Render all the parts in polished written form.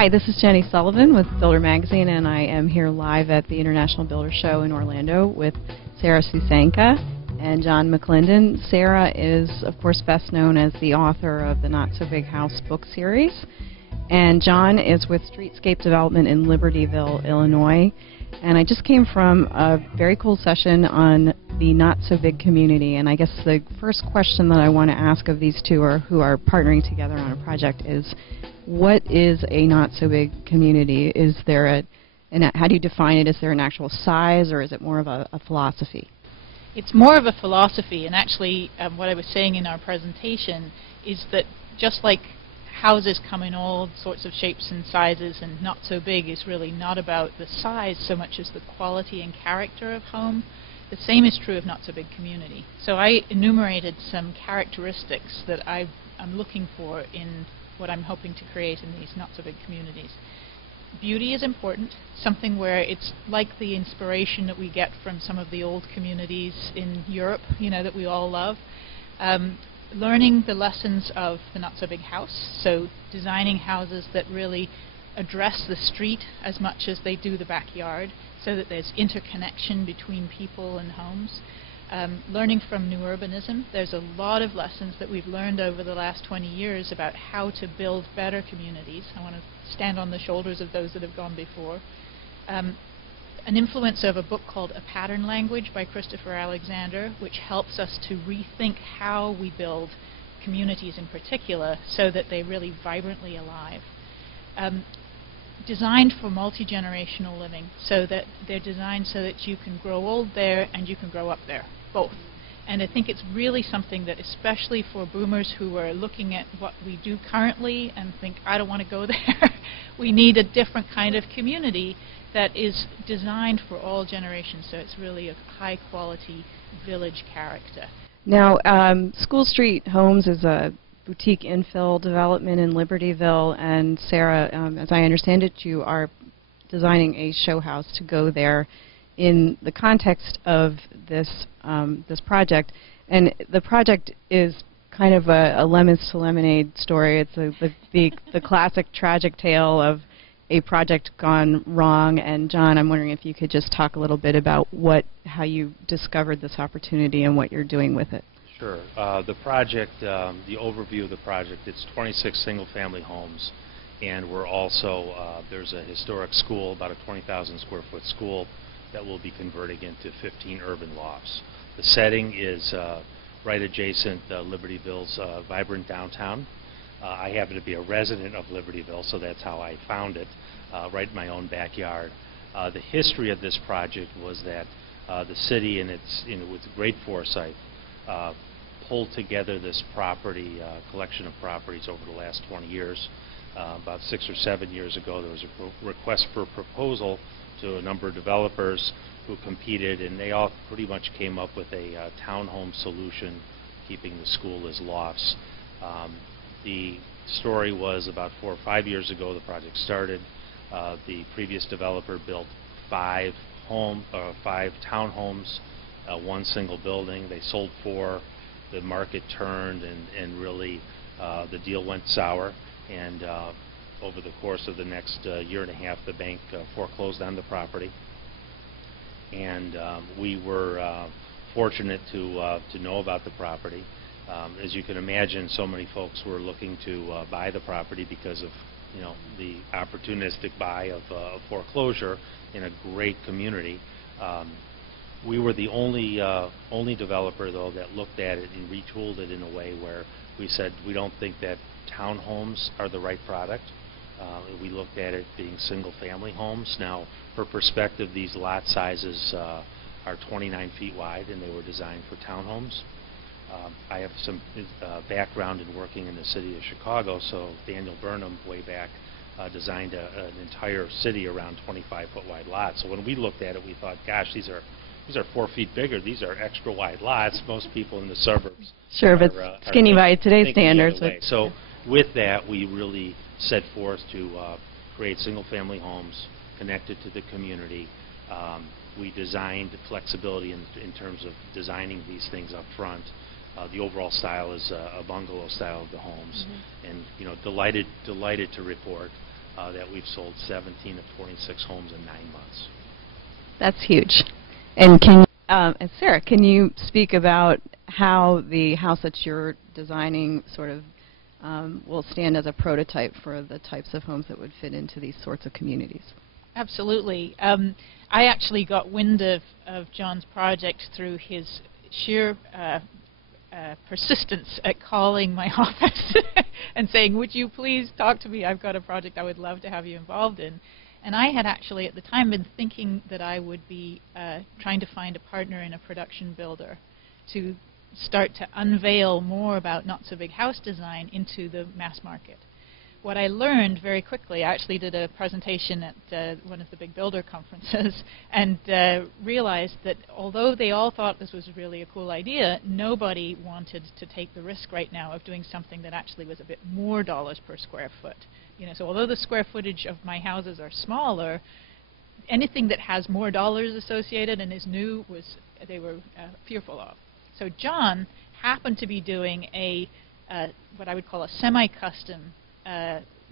Hi, this is Jenny Sullivan with Builder Magazine, and I am here live at the International Builder Show in Orlando with Sarah Susanka and John McLinden. Sarah is, of course, best known as the author of the Not So Big House book series, and John is with Streetscape Development in Libertyville, Illinois. And I just came from a very cool session on the Not So Big community, and I guess the first question that I want to ask of these two who are partnering together on a project is, what is a Not So Big community? Is there how do you define it? Is there an actual size, or is it more of a philosophy? It's more of a philosophy, and actually what I was saying in our presentation is that just like houses come in all sorts of shapes and sizes, and Not So Big is really not about the size so much as the quality and character of home. The same is true of Not So Big community. So I enumerated some characteristics that I'm looking for in what I'm hoping to create in these Not So Big communities. Beauty is important, something where it's like the inspiration that we get from some of the old communities in Europe, that we all love. Learning the lessons of the Not So Big house, so designing houses that really address the street as much as they do the backyard, so that there's interconnection between people and homes. Learning from new urbanism, there's a lot of lessons that we've learned over the last 20 years about how to build better communities. I want to stand on the shoulders of those that have gone before. An influence of a book called A Pattern Language by Christopher Alexander, which helps us to rethink how we build communities in particular so that they're really vibrantly alive. Designed for multi-generational living, so that they're designed so that you can grow old there and you can grow up there, both. And I think it's really something that, especially for boomers who are looking at what we do currently and think, I don't want to go there, we need a different kind of community that is designed for all generations, so it's really a high-quality village character. Now, SchoolStreet Homes is a boutique infill development in Libertyville, and Sarah, as I understand it, you are designing a show house to go there in the context of this project. And the project is kind of a lemons to lemonade story. It's the classic tragic tale of a project gone wrong. And John, I'm wondering if you could just talk a little bit about how you discovered this opportunity and what you're doing with it. Sure. The project, the overview of the project, it's 26 single-family homes, and we're also, there's a historic school, about a 20,000 square foot school, that will be converting into 15 urban lofts. The setting is right adjacent Libertyville's vibrant downtown. I happen to be a resident of Libertyville, so that's how I found it, right in my own backyard. The history of this project was that the city, and it's with great foresight, pulled together this property, collection of properties over the last 20 years. About 6 or 7 years ago, there was a request for proposal to a number of developers who competed, and they all pretty much came up with a townhome solution, keeping the school as lofts. The story was about 4 or 5 years ago the project started. The previous developer built 5 townhomes, 1 single building. They sold 4. The market turned, and really the deal went sour. And over the course of the next year and a half, the bank foreclosed on the property. And we were fortunate to know about the property. As you can imagine, so many folks were looking to buy the property because of the opportunistic buy of foreclosure in a great community. We were the only developer, though, that looked at it and retooled it in a way where we said we don't think that townhomes are the right product. We looked at it being single-family homes. Now, for perspective, these lot sizes are 29 feet wide, and they were designed for townhomes. I have some background in working in the city of Chicago, so Daniel Burnham, way back, designed an entire city around 25-foot wide lots. So when we looked at it, we thought, gosh, these are 4 feet bigger. These are extra wide lots. Most people in the suburbs sure, but skinny by today's standards. So with that, we really set forth to create single-family homes connected to the community. We designed flexibility in terms of designing these things up front. The overall style is a bungalow style of the homes, and delighted to report that we've sold 17 of 26 homes in 9 months. That's huge. And Sarah, can you speak about how the house that you're designing sort of will stand as a prototype for the types of homes that would fit into these sorts of communities? Absolutely. I actually got wind of John's project through his sheer persistence at calling my office and saying, would you please talk to me? I've got a project I would love to have you involved in. And I had actually at the time been thinking that I would be trying to find a partner in a production builder to start to unveil more about Not So Big House design into the mass market. What I learned very quickly, I actually did a presentation at one of the big builder conferences and realized that although they all thought this was really a cool idea, nobody wanted to take the risk right now of doing something that actually was a bit more dollars per square foot. You know, so although the square footage of my houses are smaller, anything that has more dollars associated and is new they were fearful of. So John happened to be doing what I would call a semi-custom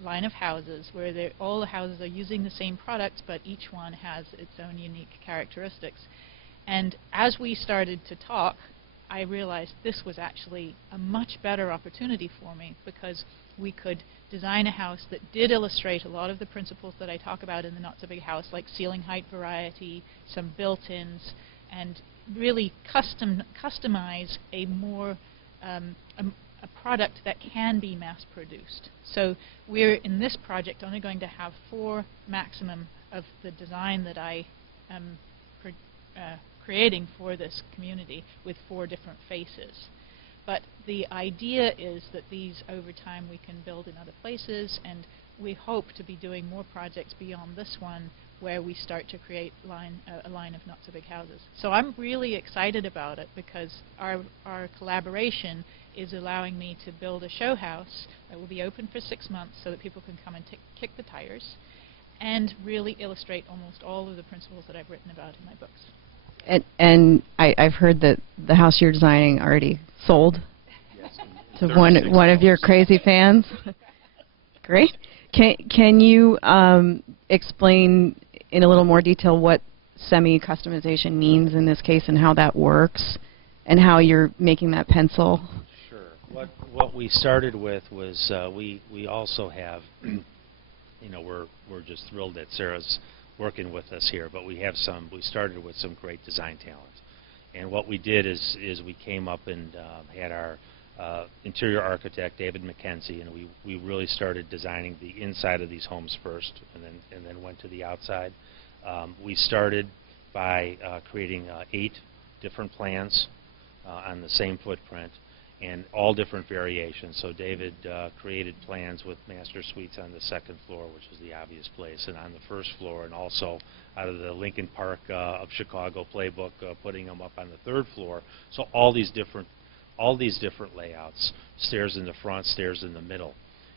line of houses where all the houses are using the same products, but each one has its own unique characteristics. And as we started to talk, I realized this was actually a much better opportunity for me because we could design a house that did illustrate a lot of the principles that I talk about in the Not So Big House, like ceiling height variety, some built-ins, and really customize a more a product that can be mass-produced. So we're, in this project, only going to have 4 maximum of the design that I am creating for this community with 4 different faces. But the idea is that these, over time, we can build in other places, and we hope to be doing more projects beyond this one where we start to create a line of Not So Big Houses. So I'm really excited about it because our collaboration is allowing me to build a show house that will be open for 6 months so that people can come and kick the tires and really illustrate almost all of the principles that I've written about in my books. And I've heard that the house you're designing already sold to one of your crazy fans. Great. Can you explain in a little more detail what semi-customization means in this case and how that works and how you're making that pencil? Sure. What we started with was we also have, you know, we're just thrilled that Sarah's working with us here, but we started with some great design talent. And what we did is we came up and had our interior architect, David McKenzie, and we really started designing the inside of these homes first and then went to the outside. We started by creating 8 different plans on the same footprint and all different variations. So David created plans with master suites on the 2nd floor, which is the obvious place, and on the 1st floor, and also out of the Lincoln Park of Chicago playbook, putting them up on the 3rd floor. So all these different layouts, stairs in the front, stairs in the middle.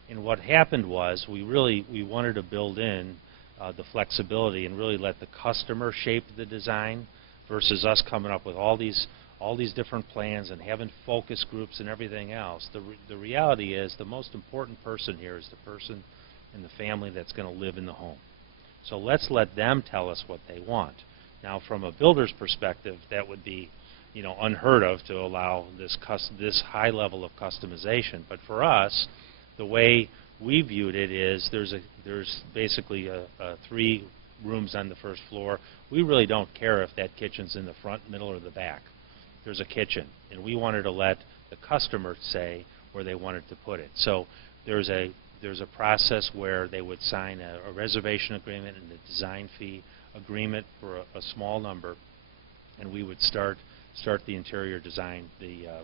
And what happened was we wanted to build in the flexibility and really let the customer shape the design versus us coming up with all these different plans and having focus groups and everything else. The reality is the most important person here is the person in the family that's going to live in the home. So let's let them tell us what they want. Now, from a builder's perspective, that would be, you know, unheard of to allow this high level of customization. But for us, the way we viewed it is there's basically 3 rooms on the 1st floor. We really don't care if that kitchen's in the front, middle, or the back. There's a kitchen, and we wanted to let the customer say where they wanted to put it. So there's a process where they would sign a reservation agreement and a design fee agreement for a small number, and we would start the interior design,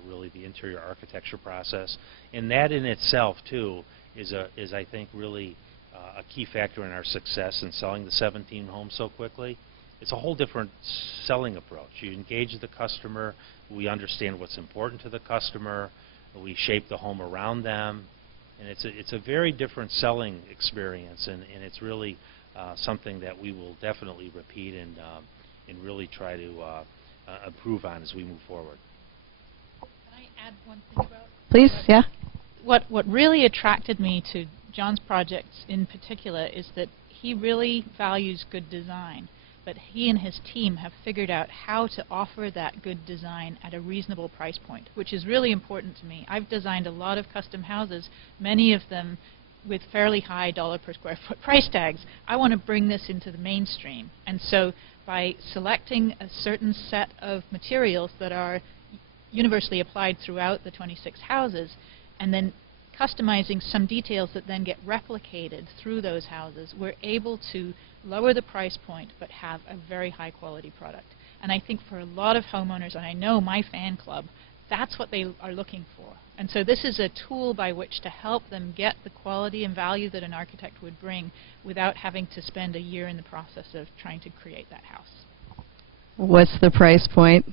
really the interior architecture process. And that in itself, too, is I think really a key factor in our success in selling the 17 homes so quickly. It's a whole different selling approach. You engage the customer, we understand what's important to the customer, we shape the home around them, and it's a very different selling experience, and it's really something that we will definitely repeat and really try to improve on as we move forward. Can I add one thing about? Please, yeah. what really attracted me to John's projects in particular is that he really values good design, but he and his team have figured out how to offer that good design at a reasonable price point, which is really important to me. I've designed a lot of custom houses, many of them with fairly high dollar per square foot price tags. I want to bring this into the mainstream, and so by selecting a certain set of materials that are universally applied throughout the 26 houses, and then customizing some details that then get replicated through those houses, we're able to lower the price point but have a very high quality product. And I think for a lot of homeowners, and I know my fan club, that's what they are looking for. And so this is a tool by which to help them get the quality and value that an architect would bring without having to spend a year in the process of trying to create that house. What's the price point?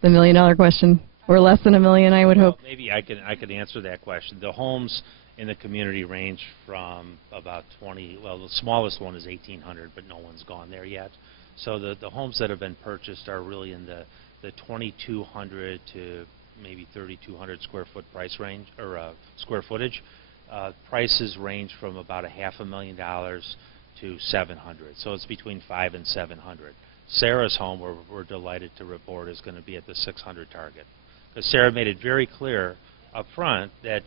The $1 million question. Or less than $1 million, I would hope. Maybe I could answer that question. The homes in the community range from about 20. Well, the smallest one is 1,800, but no one's gone there yet. So the homes that have been purchased are really in the 2,200 to maybe 3,200 square foot price range, or square footage. Prices range from about $500,000 to 700. So it's between 500 and 700. Sarah's home, we're delighted to report, is going to be at the 600 target. Because Sarah made it very clear up front that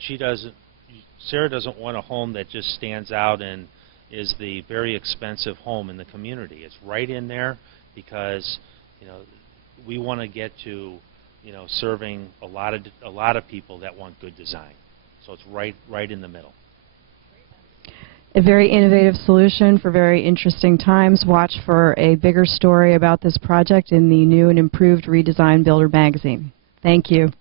Sarah doesn't want a home that just stands out and is the very expensive home in the community. It's right in there because, you know, we want to get to, you know, serving a lot of people that want good design. So it's right in the middle. A very innovative solution for very interesting times. Watch for a bigger story about this project in the new and improved redesigned Builder magazine. Thank you.